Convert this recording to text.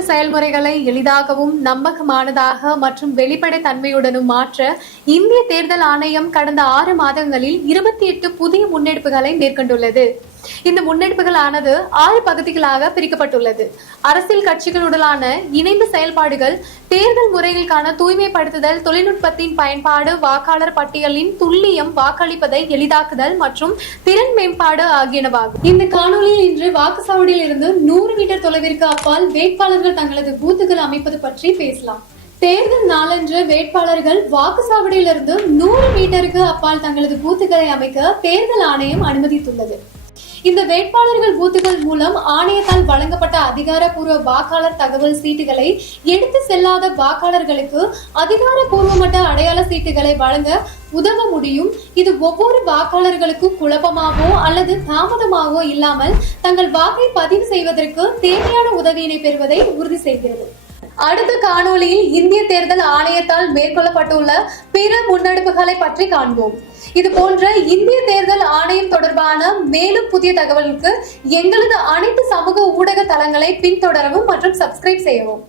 தேர்தல் செயல்முறைகளை எளிதாகவும் நம்பகமானதாக மற்றும் வெளிப்படைத்தன்மையுடனும் மாற்ற இந்திய தேர்தல் ஆணையம் கடந்த 6 மாதங்களில் 28 புதிய முன்னெடுப்புகளை மேற்கொண்டுள்ளது. இந்த முன்னெடுப்புகளானது 6 பகுதிகளாக பிரிக்கப்பட்டுள்ளது. அரசியல் கட்சிகளுடனான இணைந்த செயல்பாடுகள், தேர்தல் முறைகளுக்கான தூய்மைப்படுத்துதல், தொழில்நுட்பத்தின் பயன்பாடு, வாக்காளர் பட்டியலின் துல்லியம், வாக்களிப்பதை எளிதாக்குதல் மற்றும் திறன் மேம்பாடு ஆகியனவாகும். இந்த காணொலியில் இன்று வாக்குச்சாவடியில் இருந்து 100 மீட்டர் தொலைவிற்கு அப்பால் வேட்பாளர்கள் தங்களது பூத்துகள் அமைப்பது பற்றி பேசலாம். தேர்தல் நாளன்று வேட்பாளர்கள் வாக்குச்சாவடியிலிருந்து 100 மீட்டருக்கு அப்பால் தங்களது பூத்துகளை அமைக்க தேர்தல் ஆணையம் அனுமதித்துள்ளது. இந்த வேட்பாளர்கள் பூத்துகள் மூலம் ஆணையத்தால் வழங்கப்பட்ட அதிகாரப்பூர்வ வாக்காளர் தகவல் சீட்டுகளை எடுத்து செல்லாத வாக்காளர்களுக்கு அதிகாரப்பூர்வமற்ற அடையாள சீட்டுகளை வழங்க உதவ முடியும். இது ஒவ்வொரு வாக்காளர்களுக்கும் குழப்பமாகவோ அல்லது தாமதமாகவோ இல்லாமல் தங்கள் வாக்கை பதிவு செய்வதற்கு தேவையான உதவியினை பெறுவதை உறுதி செய்கிறது. அடுத்த காணொலியில் இந்திய தேர்தல் ஆணையத்தால் மேற்கொள்ளப்பட்டுள்ள பிற முன்னெடுப்புகளை பற்றி காண்போம். இது போன்ற இந்திய தேர்தல் ஆணையம் தொடர்பான மேலும் புதிய தகவலுக்கு எங்களது அனைத்து சமூக ஊடக தளங்களை பின்தொடரவும் மற்றும் சப்ஸ்கிரைப் செய்யவும்.